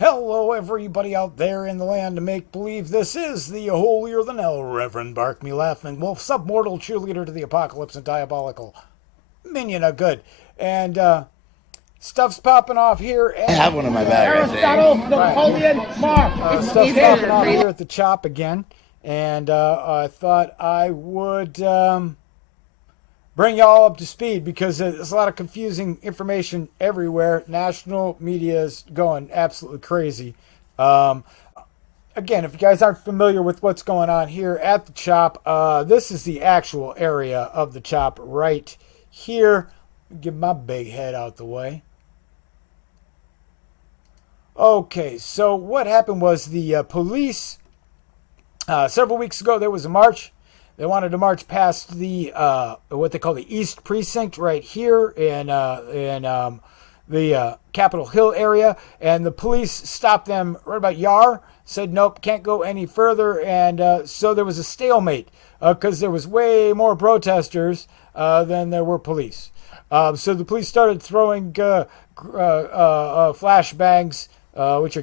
Hello, everybody out there in the land of make-believe. This is the holier-than-hell Reverend Bark Me Laughing Wolf, submortal cheerleader to the apocalypse and diabolical minion of good. And stuff's popping off here. I have one in my bag. Aristotle, Napoleon, Mark. Stuff's popping off here at the Chop again. And I thought I would bring y'all up to speed because there's a lot of confusing information everywhere. National media is going absolutely crazy. Again, if you guys aren't familiar with what's going on here at the Chop, this is the actual area of the Chop right here. Get my big head out the way. Okay, so what happened was the police, several weeks ago, there was a march. They wanted to march past the what they call the East Precinct right here in the Capitol Hill area, and the police stopped them right about Yar. Said nope, can't go any further, and so there was a stalemate because there was way more protesters than there were police. So the police started throwing flashbangs, which are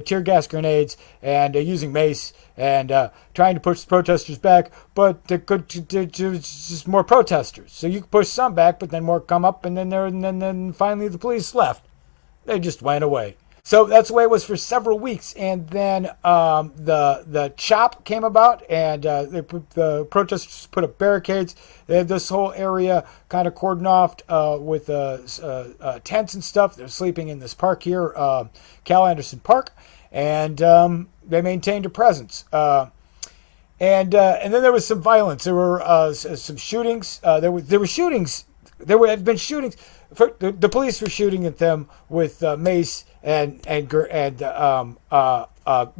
tear gas grenades, and using mace and trying to push the protesters back, but there could just more protesters. So you could push some back, but then more come up, and then finally the police left. They just went away. So that's the way it was for several weeks, and then the Chop came about, and the protesters put up barricades. They had this whole area kind of cordoned off with tents and stuff. They're sleeping in this park here, Cal Anderson Park, and they maintained a presence. And then there was some violence. There were some shootings. There were shootings. Had been shootings. The police were shooting at them with mace and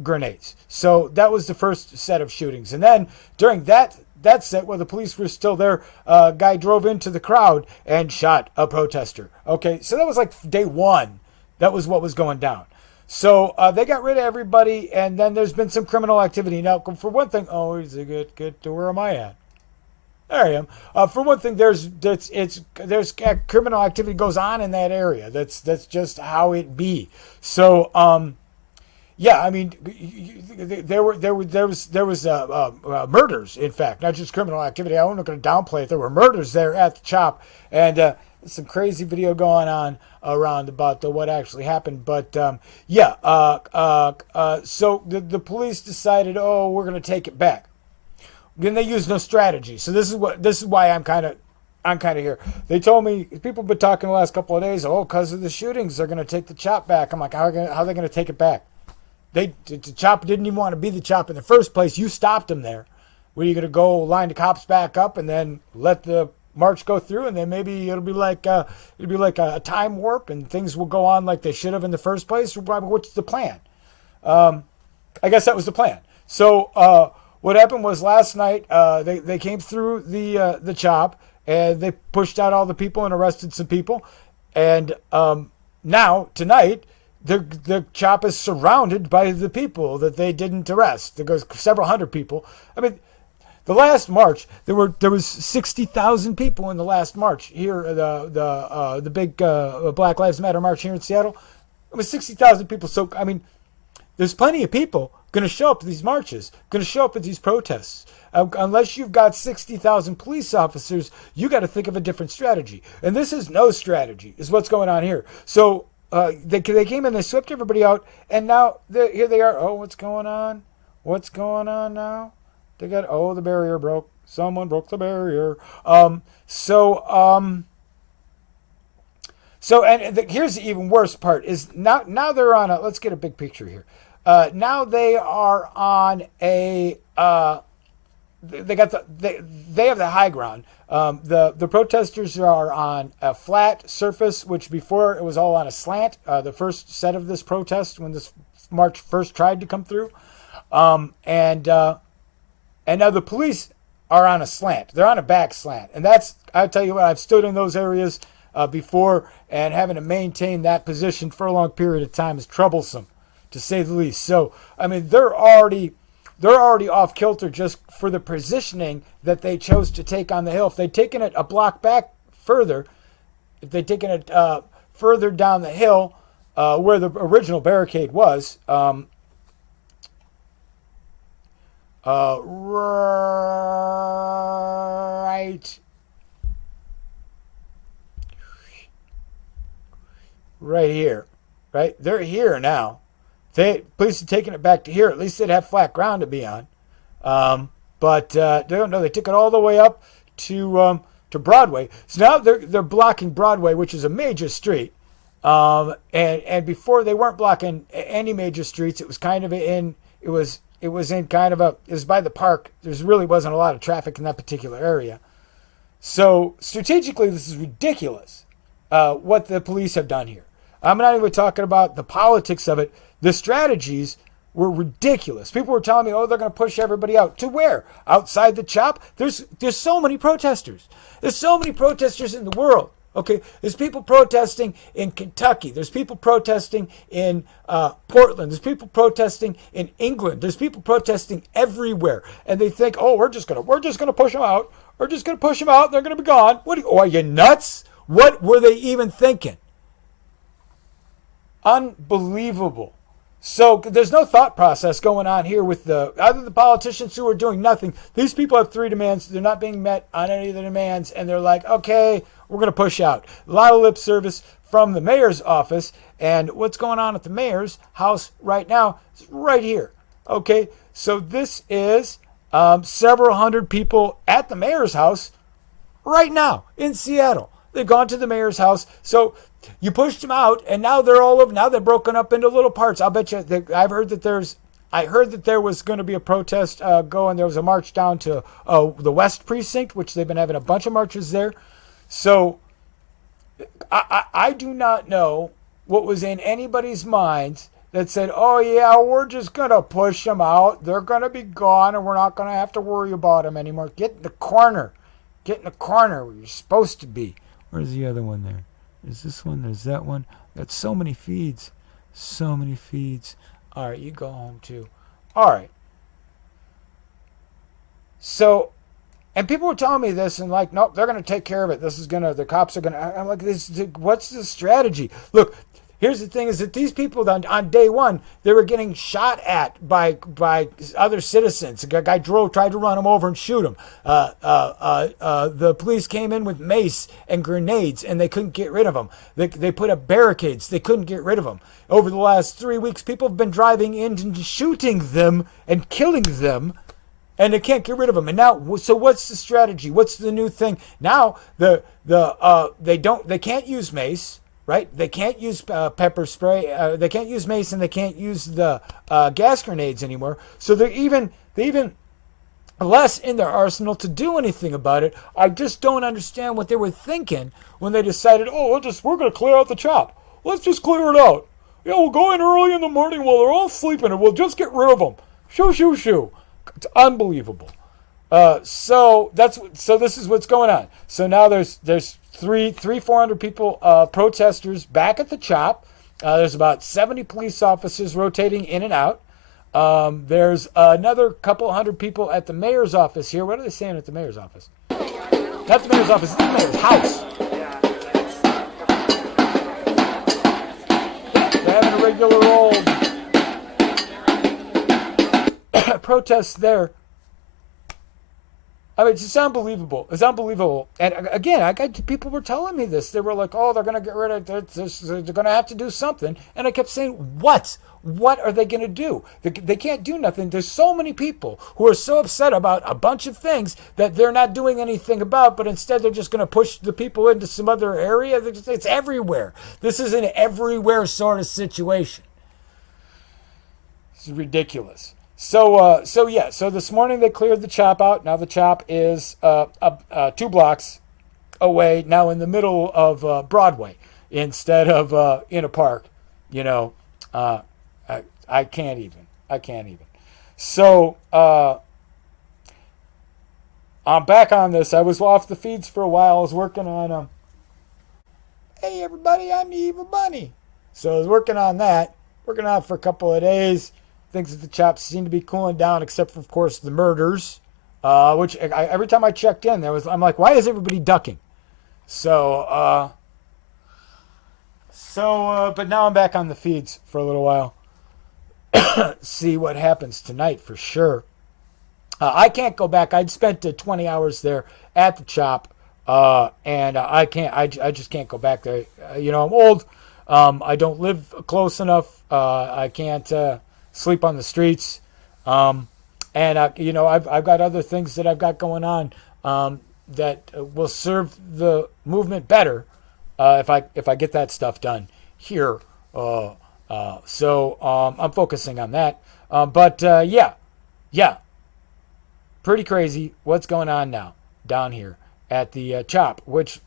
grenades. So that was the first set of shootings. And then during that set, where the police were still there, a guy drove into the crowd and shot a protester. Okay, so that was like day one. That was what was going down. So they got rid of everybody, and then there's been some criminal activity. Now, for one thing, where am I at? There I am. For one thing, there's criminal activity goes on in that area. That's just how it be. So yeah, I mean, there was murders. In fact, not just criminal activity. I'm not going to downplay it. There were murders there at the Chop, and some crazy video going on around about what actually happened. But yeah, so the police decided, oh, we're going to take it back. Then they used no strategy. So this is why I'm kind of here. They told me, people have been talking the last couple of days, oh, because of the shootings, they're going to take the Chop back. I'm like, how are they going to take it back? The Chop didn't even want to be the Chop in the first place. You stopped them there. Were you going to go line the cops back up and then let the march go through, and then maybe it'll be like a time warp, and things will go on like they should have in the first place? What's the plan? I guess that was the plan. So what happened was last night they came through the Chop, and they pushed out all the people and arrested some people, and now tonight the Chop is surrounded by the people that they didn't arrest. There goes several hundred people. I mean, the last march, there was 60,000 people in the last march here. The big Black Lives Matter march here in Seattle. It was 60,000 people. So I mean, there's plenty of people going to show up at these marches, going to show up at these protests. Unless you've got 60,000 police officers, you got to think of a different strategy. And this is no strategy, is what's going on here. So they came in, they swept everybody out, and now here they are. Oh, what's going on? What's going on now? They got, the barrier broke. Someone broke the barrier. Here's the even worse part is now they're on a, let's get a big picture here. Now they are on a, they have the high ground. The protesters are on a flat surface, which before it was all on a slant. The first set of this protest, when this march first tried to come through. And now the police are on a slant. They're on a back slant. And I tell you what, I've stood in those areas before, and having to maintain that position for a long period of time is troublesome, to say the least. So, I mean, they're already off kilter just for the positioning that they chose to take on the hill. If they'd taken it a block back further, if they'd taken it further down the hill, where the original barricade was. Right here, right? They're here now. Police are taking it back to here. At least they'd have flat ground to be on. But they don't know. They took it all the way up to Broadway. So now they're blocking Broadway, which is a major street. And before they weren't blocking any major streets. It was kind of in it was by the park. There really wasn't a lot of traffic in that particular area. So strategically, this is ridiculous. What the police have done here. I'm not even talking about the politics of it. The strategies were ridiculous. People were telling me, oh, they're going to push everybody out. To where? Outside the CHOP? There's so many protesters. There's so many protesters in the world. Okay, there's people protesting in Kentucky. There's people protesting in Portland. There's people protesting in England. There's people protesting everywhere, and they think, oh, we're just gonna push them out. We're just gonna push them out. They're gonna be gone. Are you nuts? What were they even thinking? Unbelievable. So there's no thought process going on here with either the politicians who are doing nothing. These people have 3 demands. They're not being met on any of the demands, and they're like, okay, we're going to push out. A lot of lip service from the mayor's office, and what's going on at the mayor's house right now is right here. Okay, so this is several hundred people at the mayor's house right now in Seattle. They've gone to the mayor's house. So you pushed them out, and now they're all over. Now they're broken up into little parts. I'll bet you. I heard that there was going to be a protest going. There was a march down to the West Precinct, which they've been having a bunch of marches there. So I do not know what was in anybody's minds that said, oh, yeah, we're just going to push them out. They're going to be gone, and we're not going to have to worry about them anymore. Get in the corner. Get in the corner where you're supposed to be. Where's the other one there? There's this one. There's that one. Got so many feeds. So many feeds. All right, you go home too. All right. So, and people were telling me this and like, nope, they're going to take care of it. The cops are going to, I'm like, what's the strategy? Look, here's the thing is that these people on day one, they were getting shot at by other citizens. A guy tried to run them over and shoot them. The police came in with mace and grenades, and they couldn't get rid of them. They put up barricades. They couldn't get rid of them. Over the last 3 weeks, people have been driving in and shooting them and killing them, and they can't get rid of them. And now, so what's the strategy? What's the new thing? Now they can't use mace. Right? They can't use pepper spray. They can't use mace, and they can't use the gas grenades anymore. So they're even less in their arsenal to do anything about it. I just don't understand what they were thinking when they decided, oh, we're going to clear out the CHOP. Let's just clear it out. Yeah, we'll go in early in the morning while they're all sleeping, and we'll just get rid of them. Shoo, shoo, shoo. It's unbelievable. So this is what's going on. So now there's 400 people, protesters back at the CHOP. There's about 70 police officers rotating in and out. There's another couple hundred people at the mayor's office here. What are they saying at the mayor's office? Not the mayor's office, it's the mayor's house. They're having a regular old protest there. I mean, it's just unbelievable. It's unbelievable. And again, people were telling me this. They were like, oh, they're going to get rid of this. They're going to have to do something. And I kept saying, what? What are they going to do? They can't do nothing. There's so many people who are so upset about a bunch of things that they're not doing anything about, but instead they're just going to push the people into some other area. It's everywhere. This is an everywhere sort of situation. It's ridiculous. So this morning they cleared the CHOP out. Now the CHOP is 2 blocks away, now in the middle of Broadway instead of in a park. You know, I can't even. So I'm back on this. I was off the feeds for a while. I was working on hey everybody, I'm the Evil Bunny. So I was working on that for a couple of days. Things at the CHOP seem to be cooling down, except for, of course, the murders. Which every time I checked in, I'm like, why is everybody ducking? So So, but now I'm back on the feeds for a little while. See what happens tonight for sure. I can't go back. I'd spent 20 hours there at the chop, and I can't. I just can't go back there. I'm old. I don't live close enough. I can't sleep on the streets. And I've got other things that I've got going on that will serve the movement better if I get that stuff done here. So I'm focusing on that. But yeah, pretty crazy what's going on now down here at the chop, which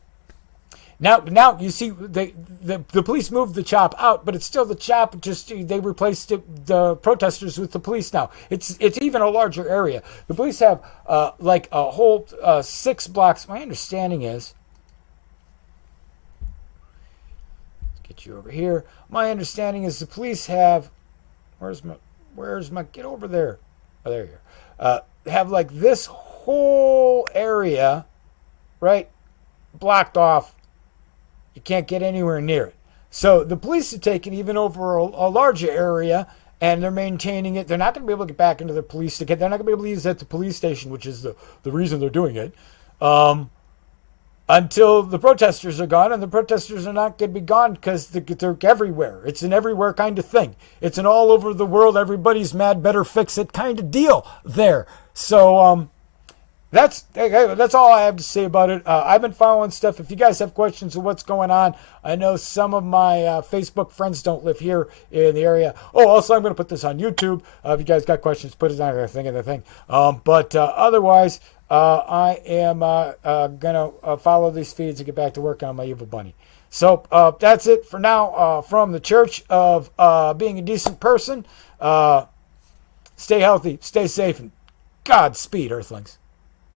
now you see the police moved the chop out, but it's still the chop. Just they replaced the protesters with the police now. It's even a larger area. The police have like a whole 6 blocks. My understanding is, let's get you over here. My understanding is the police have where's my get over there? Oh, there you are. Have like this whole area, right, blocked off. You can't get anywhere near it. So the police have taken even over a larger area, and they're maintaining it. They're not going to be able to get back into the police station. They're not going to be able to use that at the police station, which is the reason they're doing it, until the protesters are gone. And the protesters are not going to be gone because they're everywhere. It's an everywhere kind of thing. It's an all over the world, everybody's mad, better fix it kind of deal there. So that's all I have to say about it. I've been following stuff. If you guys have questions of what's going on, I know some of my Facebook friends don't live here in the area. Oh, also, I'm going to put this on YouTube. If you guys got questions, put it on the thing. But otherwise, I am going to follow these feeds and get back to work on my evil bunny. So that's it for now from the Church of Being a Decent Person. Stay healthy, stay safe, and Godspeed, Earthlings.